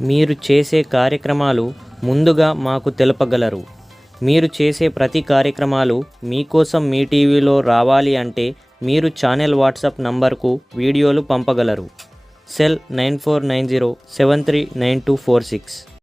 మీరు చేసే కార్యక్రమాలు ముందుగా మాకు తెలపగలరు. మీరు చేసే ప్రతి కార్యక్రమాలు మీకోసం మీ టీవీలో రావాలి అంటే మీరు ఛానల్ వాట్సాప్ నంబర్కు వీడియోలు పంపగలరు. సెల్ 9490739246.